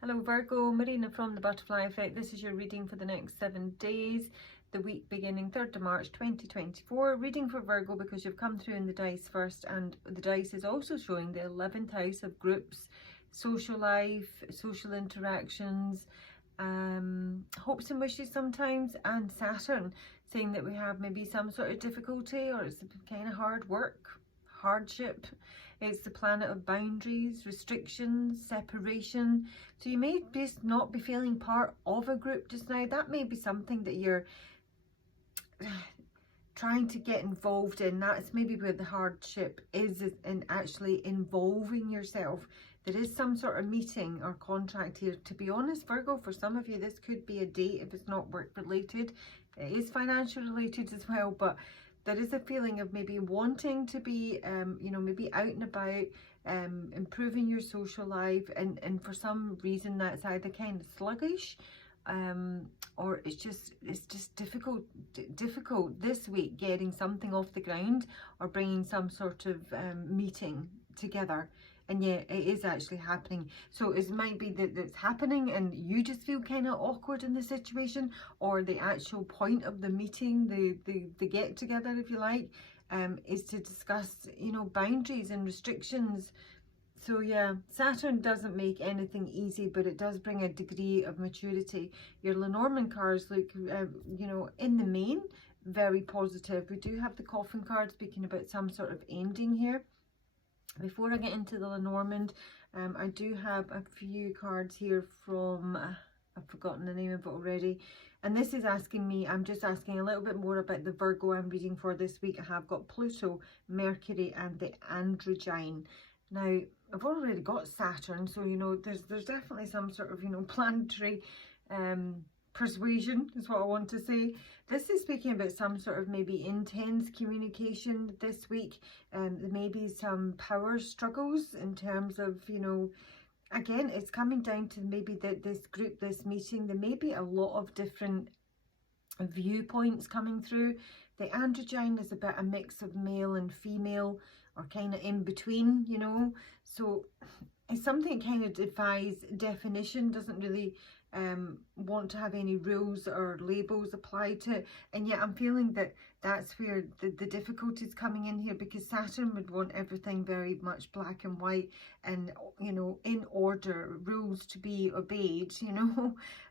Hello Virgo, Marina from the Butterfly Effect. This is your reading for the next 7 days, the week beginning 3rd of March 2024. Reading for Virgo because you've come through in the dice first, and the dice is also showing the 11th house of groups, social life, social interactions, hopes and wishes sometimes, and Saturn saying that we have maybe some sort of difficulty, or it's kind of hard work, hardship. It's the planet of boundaries, restrictions, separation. So you may just not be feeling part of a group just now. That may be something that you're trying to get involved in. That's maybe where the hardship is in actually involving yourself. There is some sort of meeting or contract here. To be honest, Virgo, for some of you, this could be a date if it's not work related. It is financial related as well, but there is a feeling of maybe wanting to be, maybe out and about, improving your social life, and for some reason that's either kind of sluggish, or it's just difficult this week getting something off the ground or bringing some sort of meeting together. And yeah, it is actually happening. So it might be that it's happening and you just feel kind of awkward in the situation, or the actual point of the meeting, the get together, if you like, is to discuss, boundaries and restrictions. So yeah, Saturn doesn't make anything easy, but it does bring a degree of maturity. Your Lenormand cards look, in the main, very positive. We do have the Coffin card speaking about some sort of ending here. Before I get into the Lenormand, I do have a few cards here from, I've forgotten the name of it already. And this is asking me, I'm just asking a little bit more about the Virgo I'm reading for this week. I have got Pluto, Mercury and the Androgyne. Now, I've already got Saturn, so, there's definitely some sort of, planetary persuasion is what I want to say. This is speaking about some sort of maybe intense communication this week. There may be some power struggles in terms of, again, it's coming down to maybe this group, this meeting. There may be a lot of different viewpoints coming through. The androgyne is a bit a mix of male and female, or kind of in between, so it's something that kind of defies definition, doesn't really want to have any rules or labels applied to it. And yet I'm feeling that that's where the difficulty is coming in here, because Saturn would want everything very much black and white and, in order, rules to be obeyed,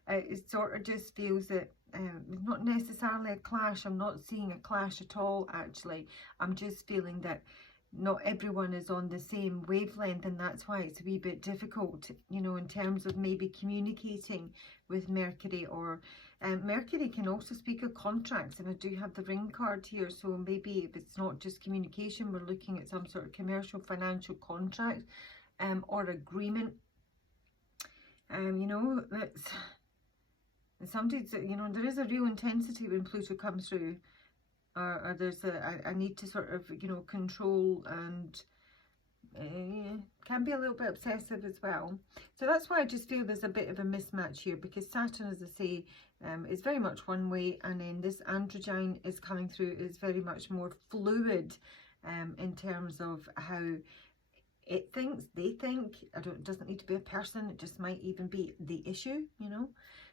it sort of just feels that not necessarily a clash. I'm not seeing a clash at all, actually. I'm just feeling that not everyone is on the same wavelength, and that's why it's a wee bit difficult, in terms of maybe communicating with Mercury. Or Mercury can also speak of contracts, and I do have the Ring card here, so maybe if it's not just communication, we're looking at some sort of commercial financial contract or agreement. That's somebody's, there is a real intensity when Pluto comes through. Or there's a need to sort of, control, and can be a little bit obsessive as well. So that's why I just feel there's a bit of a mismatch here, because Saturn, as I say, is very much one way, and then this androgyne is coming through, is very much more fluid in terms of how it thinks, they think. It doesn't need to be a person, it just might even be the issue,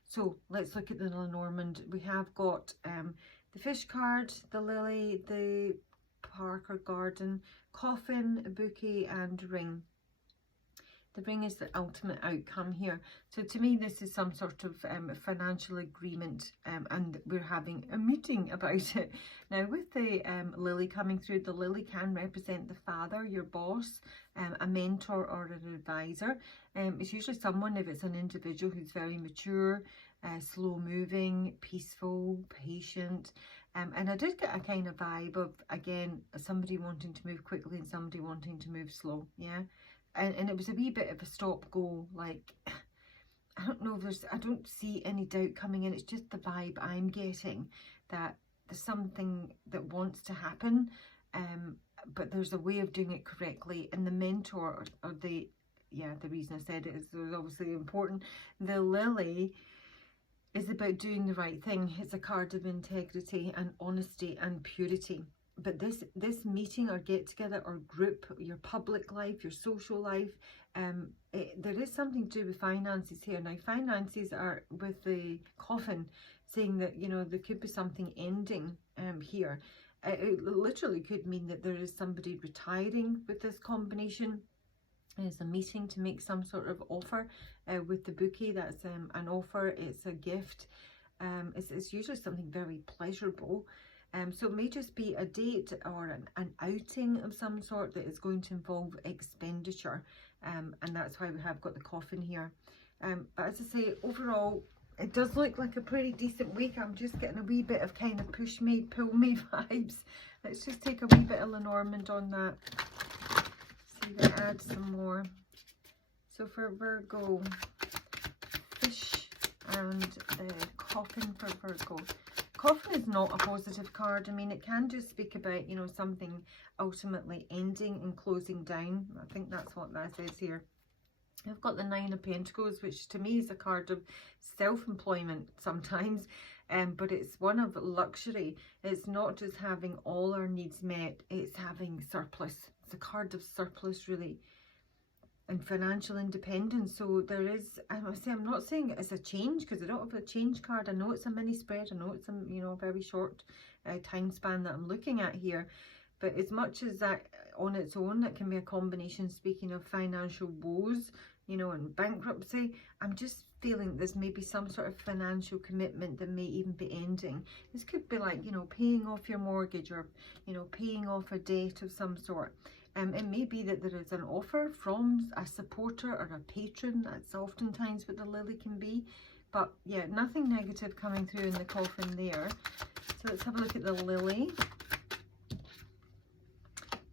So let's look at the Lenormand. We have got the Fish card, the Lily, the Park or Garden, Coffin, Bouquet and Ring. The Ring is the ultimate outcome here. So to me, this is some sort of financial agreement, and we're having a meeting about it. Now with the Lily coming through, the Lily can represent the father, your boss, a mentor or an advisor. It's usually someone, if it's an individual, who's very mature, slow moving, peaceful, patient. And I did get a kind of vibe of, again, somebody wanting to move quickly and somebody wanting to move slow, yeah. And it was a wee bit of a stop go, like, I don't know if I don't see any doubt coming in. It's just the vibe I'm getting that there's something that wants to happen, but there's a way of doing it correctly. And the mentor, or the reason I said it is obviously important. The Lily is about doing the right thing. It's a card of integrity and honesty and purity. but this meeting or get together or group, your public life, your social life, there is something to do with finances here. Now finances are with the coffin, saying that, you know, there could be something ending here. It literally could mean that there is somebody retiring with this combination. It's a meeting to make some sort of offer with the bouquet. That's an offer, it's a gift. It's usually something very pleasurable. So it may just be a date or an outing of some sort that is going to involve expenditure. And that's why we have got the coffin here. But as I say, overall, it does look like a pretty decent week. I'm just getting a wee bit of kind of push me, pull me vibes. Let's just take a wee bit of Lenormand on that. See if I add some more. So for Virgo, fish and the coffin for Virgo. Coffin is not a positive card. I mean, it can just speak about, you know, something ultimately ending and closing down. I think that's what that says here. I've got the Nine of Pentacles, which to me is a card of self-employment sometimes, but it's one of luxury. It's not just having all our needs met, it's having surplus. It's a card of surplus, really, and financial independence. So there is, I'm not saying it's a change, because I don't have a change card. I know it's a mini spread. I know it's a, you know, very short time span that I'm looking at here. But as much as that on its own, that can be a combination, speaking of financial woes, you know, and bankruptcy, I'm just feeling there's maybe some sort of financial commitment that may even be ending. This could be like, you know, paying off your mortgage, or, you know, paying off a debt of some sort. It may be that there is an offer from a supporter or a patron. That's oftentimes what the lily can be. But yeah, nothing negative coming through in the coffin there. So let's have a look at the lily.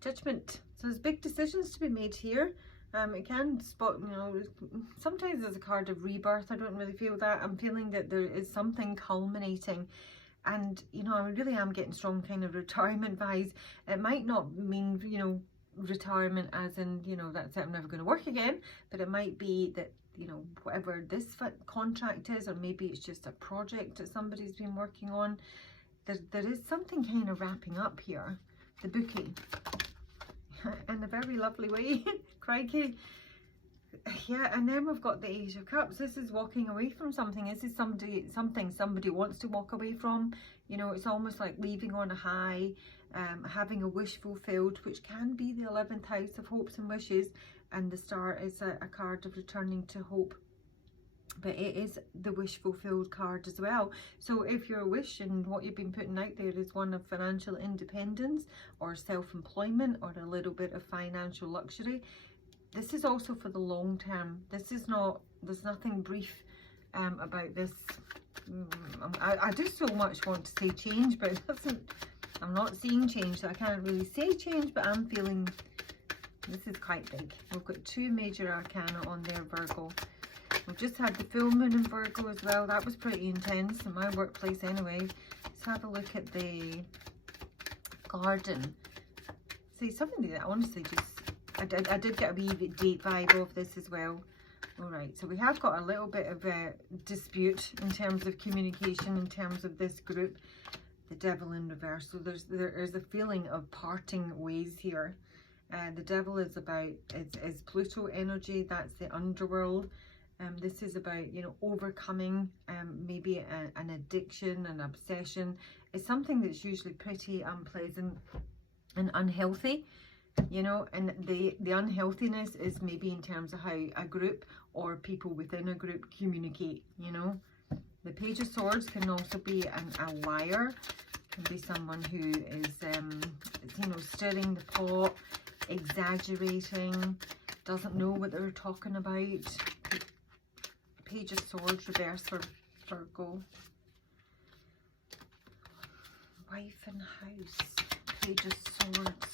Judgment. So there's big decisions to be made here. It can spot, you know, sometimes there's a card of rebirth. I don't really feel that. I'm feeling that there is something culminating. And, you know, I really am getting strong kind of retirement vibes. It might not mean, you know, retirement as in, you know, that's it, I'm never going to work again. But it might be that, you know, whatever this contract is, or maybe it's just a project that somebody's been working on. There is something kind of wrapping up here. The bouquet. In a very lovely way. Crikey. Yeah, and then we've got the Ace of Cups. This is walking away from something. This is something somebody wants to walk away from. You know, it's almost like leaving on a high, having a wish fulfilled, which can be the 11th house of hopes and wishes. And the star is a card of returning to hope. But it is the wish fulfilled card as well. So if your wish and what you've been putting out there is one of financial independence or self-employment or a little bit of financial luxury, this is also for the long term. This is not, there's nothing brief about this. I do so much want to say change, but it doesn't, I'm not seeing change, so I can't really say change, but I'm feeling this is quite big. We've got two major arcana on there, Virgo. We've just had the full moon in Virgo as well. That was pretty intense in my workplace anyway. Let's have a look at the garden. See, something that honestly just, I did get a wee date vibe of this as well. Alright, so we have got a little bit of a dispute in terms of communication, in terms of this group. The Devil in reverse. So there is a feeling of parting ways here. The Devil is about, it's Pluto energy. That's the underworld. This is about, you know, overcoming maybe an addiction, an obsession. It's something that's usually pretty unpleasant and unhealthy, you know, and the unhealthiness is maybe in terms of how a group or people within a group communicate, you know. The Page of Swords can also be a liar. Can be someone who is, you know, stirring the pot, exaggerating, doesn't know what they're talking about. Page of Swords, reverse for Virgo. Wife and house. Page of Swords.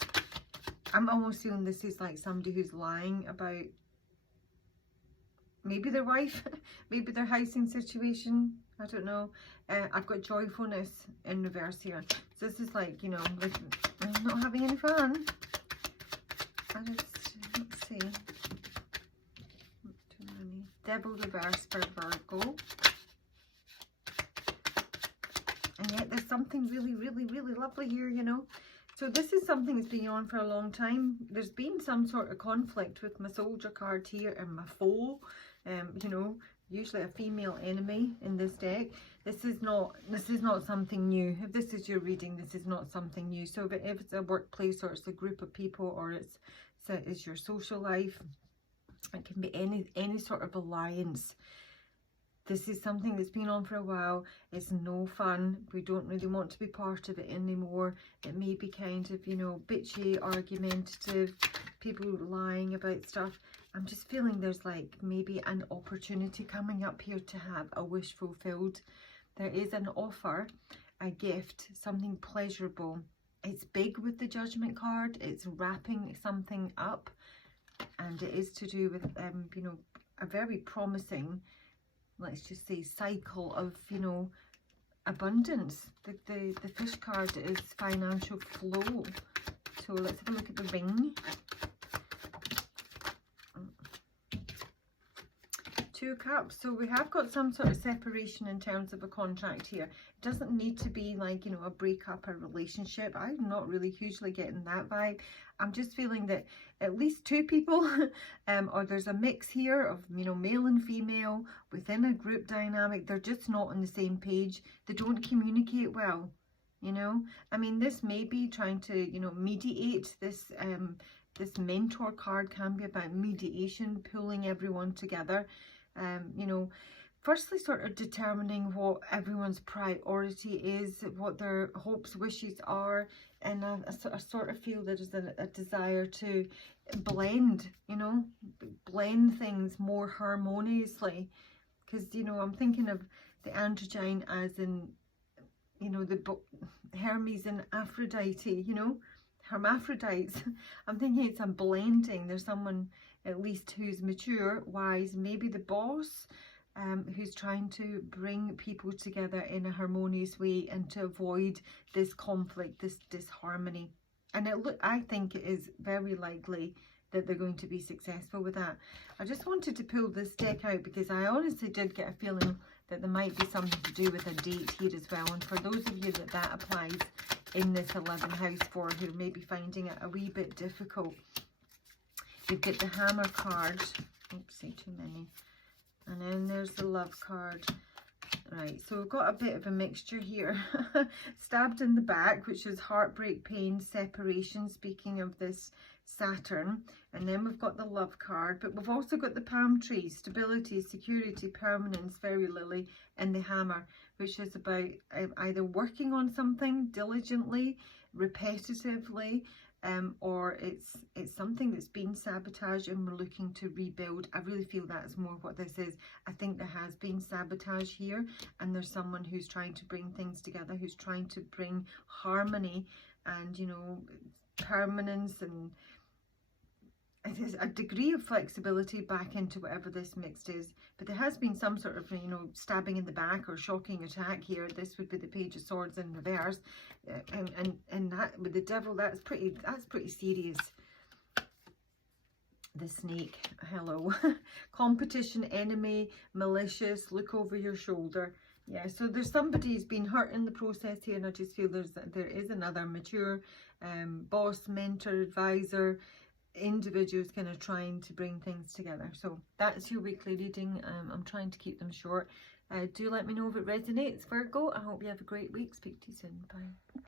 I'm almost feeling this is like somebody who's lying about maybe their wife, maybe their housing situation. I don't know. I've got joyfulness in reverse here. So this is like, you know, like I'm not having any fun. Let's see. Devil reverse for Virgo. And yet there's something really, really, really lovely here, you know. So this is something that's been on for a long time. There's been some sort of conflict with my soldier card here and my foe. You know, usually a female enemy in this deck. This is not something new. If this is your reading, this is not something new. So if it's a workplace, or it's a group of people, or it's your social life, it can be any sort of alliance. This is something that's been on for a while. It's no fun. We don't really want to be part of it anymore. It may be kind of, you know, bitchy, argumentative, people lying about stuff. I'm just feeling there's like maybe an opportunity coming up here to have a wish fulfilled. There is an offer, a gift, something pleasurable. It's big with the Judgment card. It's wrapping something up, and it is to do with, you know, a very promising, let's just say, cycle of, you know, abundance. The fish card is financial flow. So let's have a look at the ring. Two cups. So we have got some sort of separation in terms of a contract here. It doesn't need to be like, you know, a breakup or relationship. I'm not really hugely getting that vibe. I'm just feeling that at least two people, or there's a mix here of, you know, male and female within a group dynamic. They're just not on the same page. They don't communicate well, you know. I mean, this may be trying to, you know, mediate this. This mentor card can be about mediation, pulling everyone together. You know, firstly sort of determining what everyone's priority is, what their hopes, wishes are, and I sort of feel there's a desire to blend, you know, blend things more harmoniously, because, you know, I'm thinking of the androgyne as in, you know, the Hermes and Aphrodite, you know, hermaphrodites. I'm thinking it's a blending. There's someone at least who's mature, wise, maybe the boss, who's trying to bring people together in a harmonious way and to avoid this conflict, this disharmony. And I think it is very likely that they're going to be successful with that. I just wanted to pull this deck out because I honestly did get a feeling that there might be something to do with a date here as well. And for those of you that applies in this 11th house for, who may be finding it a wee bit difficult, you get the Hammer card. Oopsie, too many. And then there's the Love card. Right, so we've got a bit of a mixture here. Stabbed in the back, which is heartbreak, pain, separation, speaking of this Saturn. And then we've got the Love card, but we've also got the palm tree, stability, security, permanence, fairy lily, and the Hammer, which is about either working on something diligently, repetitively, or it's something that's been sabotaged and we're looking to rebuild. I really feel that's more what this is. I think there has been sabotage here, and there's someone who's trying to bring things together, who's trying to bring harmony and, you know, permanence, and it is a degree of flexibility back into whatever this mixed is. But there has been some sort of, you know, stabbing in the back or shocking attack here. This would be the Page of Swords in reverse, and that with the Devil, that's pretty serious. The Snake, hello. Competition, enemy, malicious, look over your shoulder. Yeah, so there's somebody who's been hurt in the process here, and I just feel there is another mature boss, mentor, advisor, individuals kind of trying to bring things together. So that's your weekly reading. I'm trying to keep them short. Do let me know if it resonates, Virgo. I hope you have a great week. Speak to you soon. Bye.